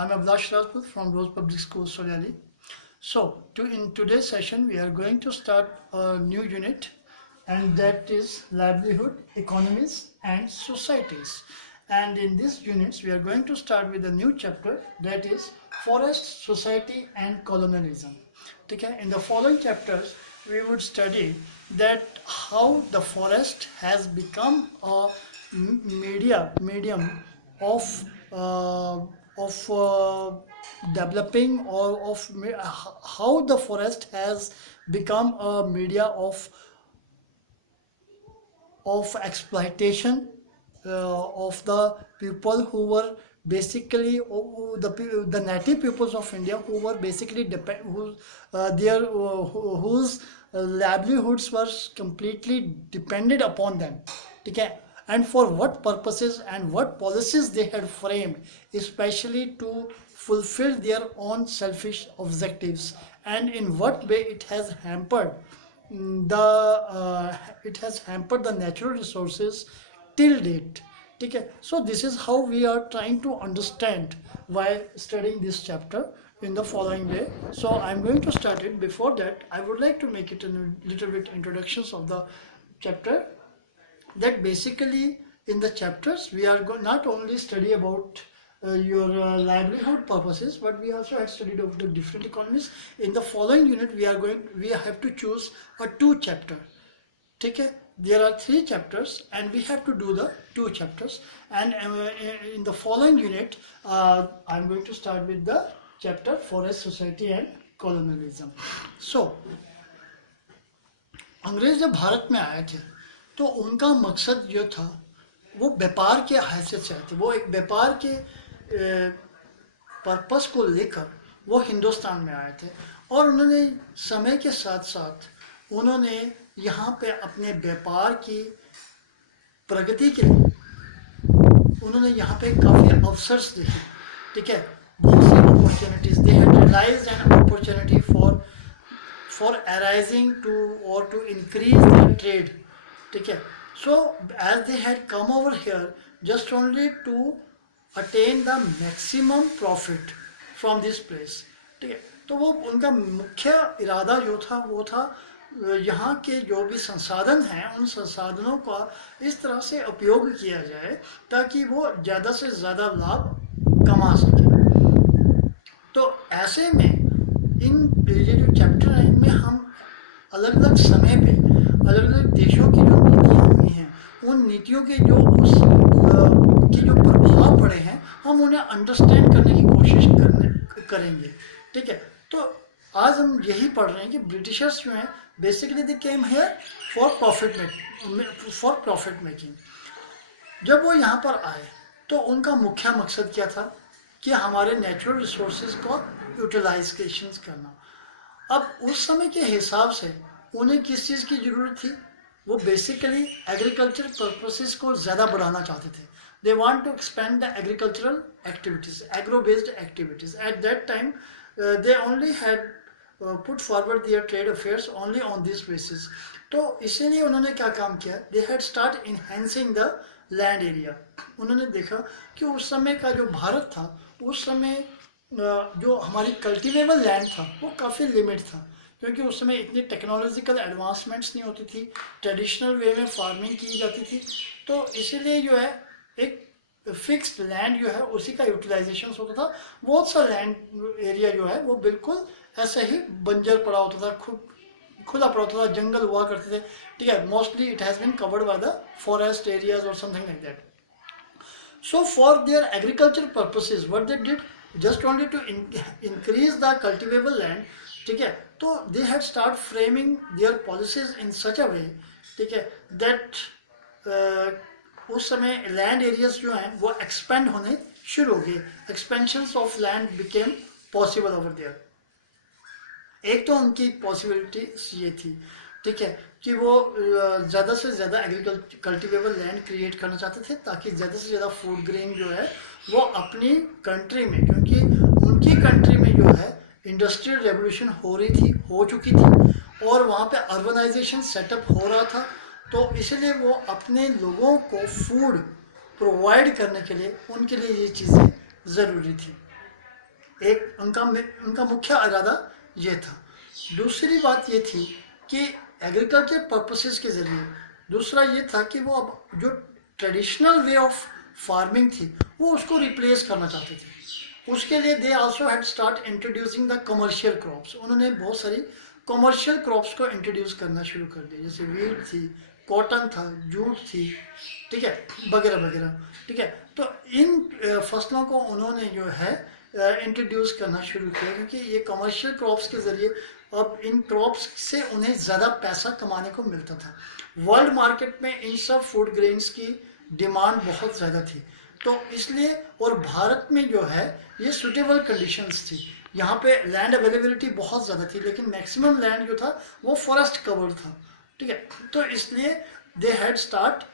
I'm Ablash Rajput from Rose Public School, Solyali. In today's session, we are going to start a new unit, and that is livelihood, economies, and societies. And in this units, we are going to start with a new chapter, that is forest, society, and colonialism. Okay? In the following chapters, we would study that how the forest has become a medium of uh, developing, or of how the forest has become a media of exploitation of the people who were basically the native peoples of India, who were basically depend who their whose livelihoods were completely depended upon them. Okay? And for what purposes and what policies they had framed, especially to fulfill their own selfish objectives, and in what way it has hampered the natural resources till date. Okay? So this is how we are trying to understand while studying this chapter in the following way. So I'm going to start it. Before that, I would like to make it a little bit introductions of the chapter. That basically in the chapters we are not only study about your livelihood purposes, but we also have studied of the different economies. In the following unit, we have to choose a two chapter. Okay? There are three chapters and we have to do the two chapters. And in the following unit, I'm going to start with the chapter forest, society, and colonialism. So अंग्रेज जब भारत में आए थे तो उनका मकसद जो था वो व्यापार के हैसियत से आए थे। वो एक व्यापार के पर्पस को लेकर वो हिंदुस्तान में आए थे, और उन्होंने समय के साथ साथ उन्होंने यहाँ पे अपने व्यापार की प्रगति के लिए उन्होंने यहाँ पे काफ़ी अवसर्स देखे। ठीक है? बहुत सी opportunities they had realised an opportunity for arising to or to increase their trade. ठीक है? So as they had come over here just only to attain the maximum profit from this place. ठीक है? तो वो उनका मुख्य इरादा जो था वो था यहाँ के जो भी संसाधन हैं उन संसाधनों का इस तरह से उपयोग किया जाए ताकि वो ज़्यादा से ज़्यादा लाभ कमा सके। तो ऐसे में इन ये जो चैप्टर है इनमें हम अलग अलग समय पे अलग अलग देशों की जो नीतियाँ हुई हैं उन नीतियों के जो के जो प्रभाव पड़े हैं हम उन्हें अंडरस्टैंड करने की कोशिश करेंगे। ठीक है? तो आज हम यही पढ़ रहे हैं कि ब्रिटिशर्स जो हैं basically they came here for profit making. जब वो यहाँ पर आए तो उनका मुख्य मकसद क्या था कि हमारे नेचुरल रिसोर्सेज को यूटिलाइजेशन करना। अब उस समय के हिसाब से उन्हें किस चीज़ की ज़रूरत थी? वो बेसिकली एग्रीकल्चर पर्पसेस को ज़्यादा बढ़ाना चाहते थे। They want to expand the agricultural activities, agro based activities. At that time they only had put forward their trade affairs only on this basis. तो इसीलिए उन्होंने क्या काम किया? They had start enhancing the land area. उन्होंने देखा कि उस समय का जो भारत था उस समय जो हमारी कल्टिवेबल लैंड था वो काफ़ी लिमिट था, क्योंकि उस समय इतनी टेक्नोलॉजिकल एडवांसमेंट्स नहीं होती थी, ट्रेडिशनल वे में फार्मिंग की जाती थी। तो इसीलिए जो है एक फिक्स्ड लैंड जो है उसी का यूटिलाइजेशन होता था। बहुत सा लैंड एरिया जो है वो बिल्कुल ऐसे ही बंजर पड़ा होता था, खुला पड़ा होता था, जंगल हुआ करते थे। ठीक है? Mostly it has been covered by the forest areas और something like that. So for their agricultural purposes, what they did, just only to increase the cultivable land, ठीक है? तो they had start framing their policies in such a way, ठीक है, that उस समय land areas जो हैं वो expand होने शुरू हो गए। Expansions of land became possible over there. एक तो उनकी पॉसिबिलिटी ये थी, ठीक है, कि वो ज़्यादा से ज़्यादा कल्टिवेबल लैंड क्रिएट करना चाहते थे ताकि ज़्यादा से ज़्यादा फूड ग्रेन जो है वो अपनी कंट्री में, क्योंकि उनकी कंट्री में जो है इंडस्ट्रियल रेवोल्यूशन हो चुकी थी और वहाँ पे अर्बनाइजेशन सेटअप हो रहा था। तो इसलिए वो अपने लोगों को फूड प्रोवाइड करने के लिए उनके लिए ये चीज़ें ज़रूरी थी। एक उनका मुख्य इरादा ये था। दूसरी बात ये थी कि एग्रीकल्चर पर्पसेस के ज़रिए, दूसरा ये था कि वो अब जो ट्रेडिशनल वे ऑफ फार्मिंग थी वो उसको रिप्लेस करना चाहते थे। उसके लिए they also had start introducing the commercial crops. उन्होंने बहुत सारी कमर्शियल क्रॉप्स को इंट्रोड्यूस करना शुरू कर दिया, जैसे वीट थी, कॉटन था, जूट थी, ठीक है, वगैरह वगैरह, ठीक है। तो इन फसलों को उन्होंने जो है इंट्रोड्यूस करना शुरू किया, क्योंकि ये कमर्शियल क्रॉप्स के ज़रिए अब इन क्रॉप्स से उन्हें ज़्यादा पैसा कमाने को मिलता था। वर्ल्ड मार्केट में इन सब फूड ग्रेन्स की डिमांड बहुत ज़्यादा थी, तो इसलिए, और भारत में जो है ये सुटेबल कंडीशंस थी, यहाँ पे लैंड अवेलेबिलिटी बहुत ज़्यादा थी, लेकिन मैक्सिमम लैंड जो था वो फॉरेस्ट कवर्ड था, ठीक है। तो इसलिए they had start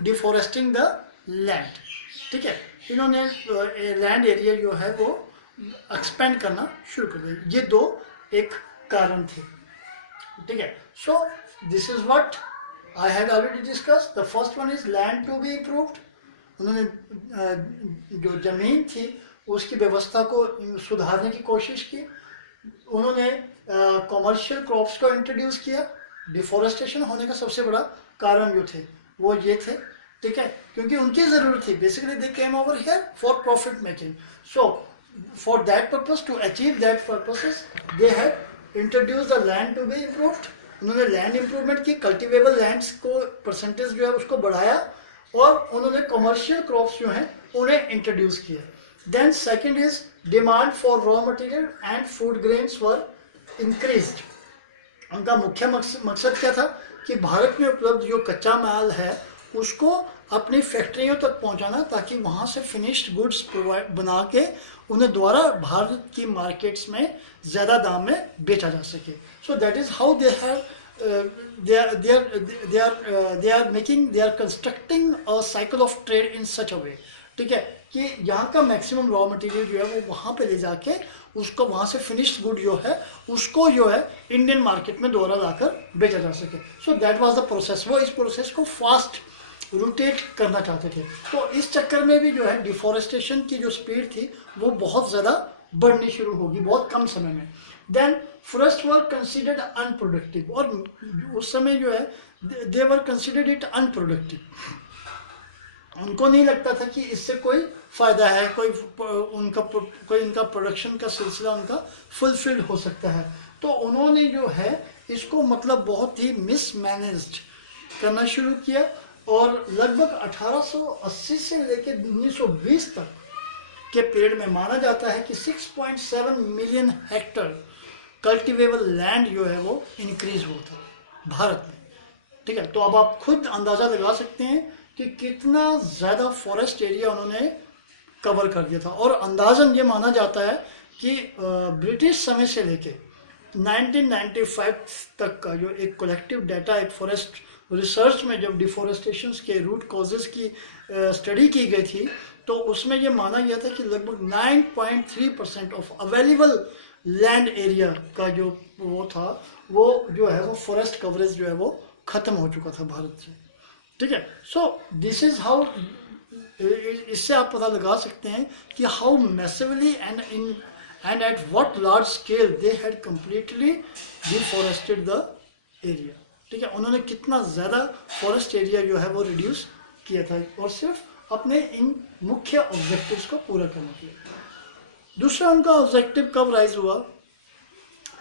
deforesting the land, ठीक है। इन्होंने लैंड एरिया जो है वो एक्सपेंड करना शुरू कर दिया। ये दो एक कारण थे, ठीक है। So this is what I had already discuss. The first one is land to be improved. उन्होंने जो ज़मीन थी उसकी व्यवस्था को सुधारने की कोशिश की। उन्होंने कमर्शियल क्रॉप्स को इंट्रोड्यूस किया। डिफॉरेस्टेशन होने का सबसे बड़ा कारण जो थे वो ये थे, ठीक है, क्योंकि उनकी ज़रूरत थी। Basically they came over here for profit making. So for that purpose, to achieve that purposes, they had introduce the land to be improved. उन्होंने लैंड इम्प्रूवमेंट की, कल्टिवेबल लैंड्स को परसेंटेज जो है उसको बढ़ाया, और उन्होंने कमर्शियल क्रॉप्स जो हैं उन्हें इंट्रोड्यूस किया। Then second is demand for raw material and food grains were increased. उनका मुख्य मकसद क्या था कि भारत में उपलब्ध जो कच्चा माल है उसको अपनी फैक्ट्रियों तक पहुंचाना, ताकि वहां से फिनिश्ड गुड्स प्रोवाइड बना के उन्हें दोबारा भारत की मार्केट्स में ज़्यादा दाम में बेचा जा सके। So that is how they have they are making, they are constructing a cycle of trade in such a way, ठीक है, कि यहाँ का मैक्सिमम रॉ मटेरियल जो है वो वहाँ पे ले जाके उसको वहाँ से फिनिश्ड गुड जो है उसको जो है इंडियन मार्केट में दोबारा लाकर बेचा जा सके। सो दैट वाज द प्रोसेस। वो इस प्रोसेस को फास्ट रोटेट करना चाहते थे। तो इस चक्कर में भी जो है डिफॉरेस्टेशन की जो स्पीड थी वो बहुत ज़्यादा बढ़नी शुरू होगी बहुत कम समय में। Then forest were considered unproductive, और उस समय जो है they were considered it unproductive. उनको नहीं लगता था कि इससे कोई फ़ायदा है, कोई इनका प्रोडक्शन का सिलसिला उनका फुलफिल्ड हो सकता है। तो उन्होंने जो है इसको मतलब बहुत ही मिसमैनेज्ड करना शुरू किया, और लगभग 1880 से लेकर 1920 तक के पीरियड में माना जाता है कि 6.7 मिलियन हेक्टर कल्टिवेबल लैंड जो है वो इंक्रीज हुआ था भारत में, ठीक है। तो अब आप खुद अंदाज़ा लगा सकते हैं कि कितना ज़्यादा फॉरेस्ट एरिया उन्होंने कवर कर दिया था। और अंदाज़न ये माना जाता है कि ब्रिटिश समय से लेके 1995 तक का जो एक कलेक्टिव डाटा, एक फॉरेस्ट रिसर्च में जब डिफॉरेस्टेशन के रूट कॉजेज़ की स्टडी की गई थी, तो उसमें ये माना गया था कि लगभग 9.3% ऑफ अवेलेबल लैंड एरिया का जो वो था वो जो है वो फॉरेस्ट कवरेज जो है वो ख़त्म हो चुका था भारत से, ठीक है। सो दिस इज़ हाउ, इससे आप पता लगा सकते हैं कि how massively and at what large scale they had completely deforested the area, ठीक है। उन्होंने कितना ज़्यादा फॉरेस्ट एरिया जो है वो रिड्यूस किया था, और सिर्फ अपने इन मुख्य ऑब्जेक्टिव्स को पूरा करने के लिए। दूसरा उनका ऑब्जेक्टिव कब राइज हुआ?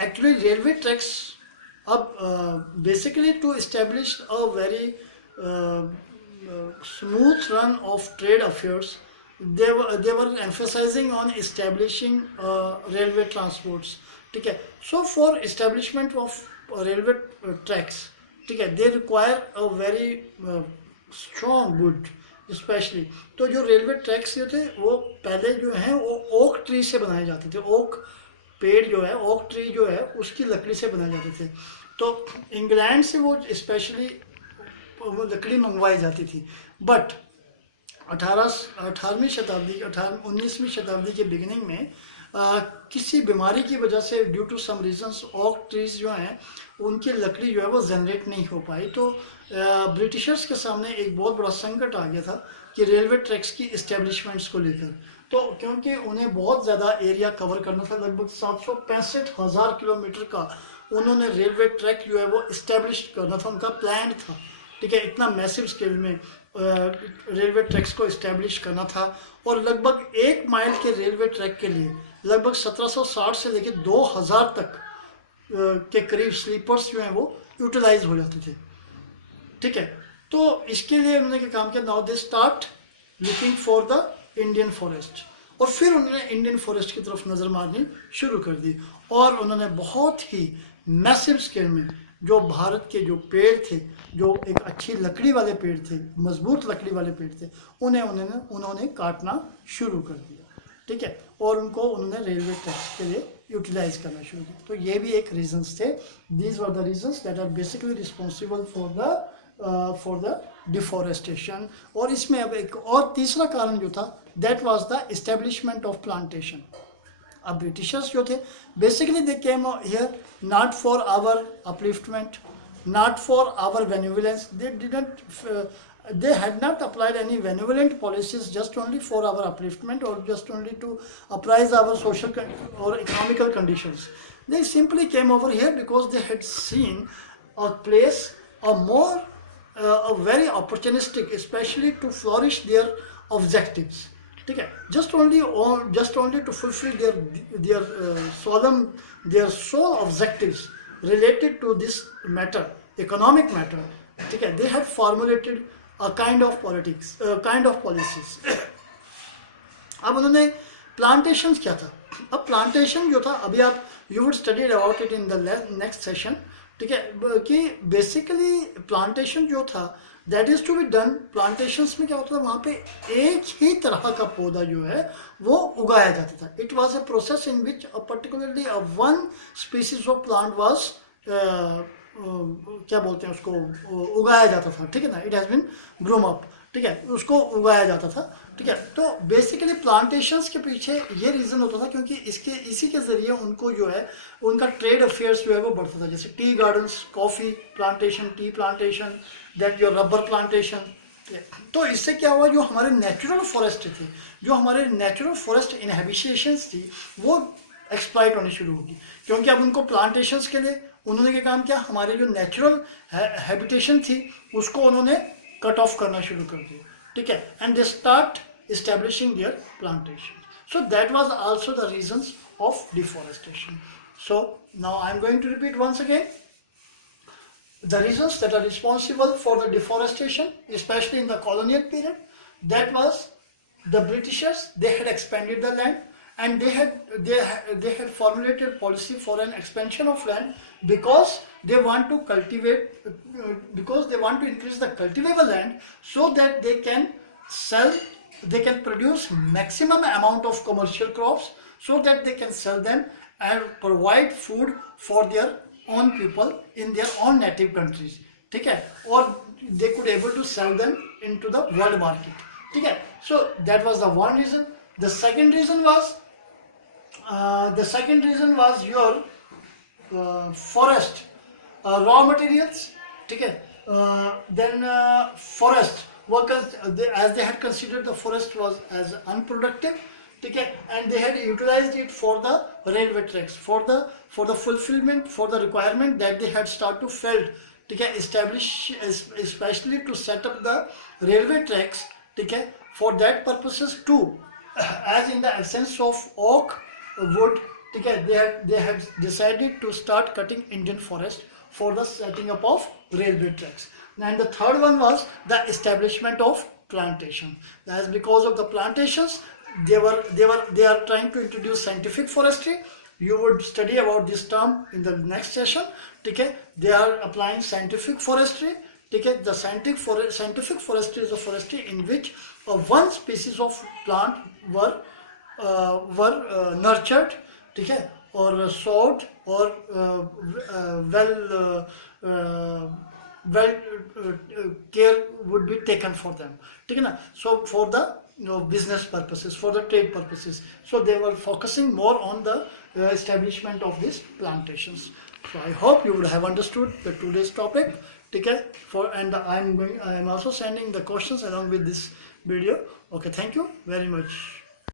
एक्चुअली रेलवे ट्रैक्स, अब basically to establish a very smooth run of trade affairs, they were emphasizing on establishing railway transports, ठीक है। So for establishment of railway tracks, ठीक है, they require a very strong wood especially। तो जो railway tracks जो थे वो पहले जो हैं वो ओक ट्री से बनाए जाते थे। ओक पेड़ जो है, ओक ट्री जो है उसकी लकड़ी से बनाए जाते थे। तो इंग्लैंड से वो स्पेशली लकड़ी मंगवाई जाती थी। बट 19वीं शताब्दी के बिगिनिंग में किसी बीमारी की वजह से, due to some reasons, oak trees जो हैं उनकी लकड़ी जो है वो जनरेट नहीं हो पाई। तो ब्रिटिशर्स के सामने एक बहुत बड़ा संकट आ गया था कि रेलवे ट्रैक्स की इस्टेब्लिशमेंट्स को लेकर। तो क्योंकि उन्हें बहुत ज़्यादा एरिया कवर करना था, लगभग 765,000 किलोमीटर का उन्होंने रेलवे ट्रैक जो है वो इस्टेब्लिश करना था, उनका प्लान था, ठीक है। इतना मैसिव स्केल में रेलवे ट्रैक्स को इस्टेब्लिश करना था, और लगभग 1 माइल के रेलवे ट्रैक के लिए लगभग 1760 से लेकर 2000 तक के करीब स्लीपर्स जो हैं वो यूटिलाइज हो जाते थे, ठीक है। तो इसके लिए उन्होंने क्या काम किया, now they start looking for the Indian forest, और फिर उन्होंने इंडियन फॉरेस्ट की तरफ नज़र मारनी शुरू कर दी, और उन्होंने बहुत ही मैसिव स्केल में जो भारत के जो पेड़ थे, जो एक अच्छी लकड़ी वाले पेड़ थे, मजबूत लकड़ी वाले पेड़ थे, उन्होंने काटना शुरू कर दिया, ठीक है, और उनको उन्होंने रेलवे ट्रैक्स के लिए यूटिलाइज करना शुरू किया। तो ये भी एक रीजंस थे, these were the reasons that are basically responsible for the deforestation. और इसमें अब एक और तीसरा कारण जो था, that was the establishment of plantation. अब ब्रिटिशर्स जो थे, basically they came here not for our upliftment, not for our benevolence. They had not applied any benevolent policies just only for our upliftment or just only to apprise our social or economical conditions. They simply came over here because they had seen a place, a very opportunistic, especially to flourish their objectives. ठीक है, just only to fulfill their solemn, their sole objectives related to this matter, economic matter, ठीक है, they had formulated a kind of policies. अब उन्होंने plantations क्या था, अब plantation जो था, अभी आप you would study about it in the next session, ठीक है, कि बेसिकली प्लांटेशन जो था that is to be done. Plantations में क्या होता था, वहाँ पे एक ही तरह का पौधा जो है वो उगाया जाता था। It was a process in which particularly one species of plant was क्या बोलते हैं उसको, उगाया जाता था, ठीक है ना, इट हैज़ बीन ग्रोम अप, ठीक है, उसको उगाया जाता था, ठीक है। तो बेसिकली प्लांटेशंस के पीछे ये रीज़न होता था क्योंकि इसी के ज़रिए उनको जो है उनका ट्रेड अफेयर्स जो है वो बढ़ता था, जैसे tea gardens, coffee plantation, tea plantation, that your rubber plantation. तो इससे क्या हुआ, जो हमारे नेचुरल फॉरेस्ट थे, जो हमारे नेचुरल फॉरेस्ट इनहेबिटेशंस थी, वो एक्सप्लॉइट होनी शुरू होगी, क्योंकि अब उनको प्लांटेशंस के लिए उन्होंने क्या काम किया, हमारे जो नेचुरल हैबिटेशन थी उसको उन्होंने कट ऑफ करना शुरू कर दिया, ठीक है, and they start establishing their plantation. So that was also the reasons of deforestation. So now I am going to repeat once again the reasons that are responsible for the deforestation, especially in the colonial period. That was the Britishers. They had expanded the land, and they had formulated policy for an expansion of land because they want to cultivate, because they want to increase the cultivable land so that they can sell, they can produce maximum amount of commercial crops so that they can sell them and provide food for their own people in their own native countries, ठीक है, और they could able to sell them into the world market, ठीक है। So that was the one reason. The second reason was your forest raw materials, ठीक है, then forest workers, as they had considered the forest was as unproductive, ठीक है, and they had utilized it for the railway tracks, for the fulfillment, for the requirement that they had started to felt, ठीक है, establish, especially to set up the railway tracks, ठीक है, for that purposes too, as in the absence of oak wood, ठीक है, they had decided to start cutting Indian forest for the setting up of railway tracks. And the third one was the establishment of plantation. That's because of the plantations. They are trying to introduce scientific forestry. You would study about this term in the next session, ठीक है। They are applying scientific forestry, ठीक है। The scientific forestry is a forestry in which one species of plant were nurtured, ठीक है, or sowed, or care would be taken for them, ठीक है ना। So for the business purposes, for the trade purposes, so they were focusing more on the establishment of these plantations. So I hope you would have understood the today's topic, ठीक है, and I am also sending the questions along with this video. Okay, thank you very much.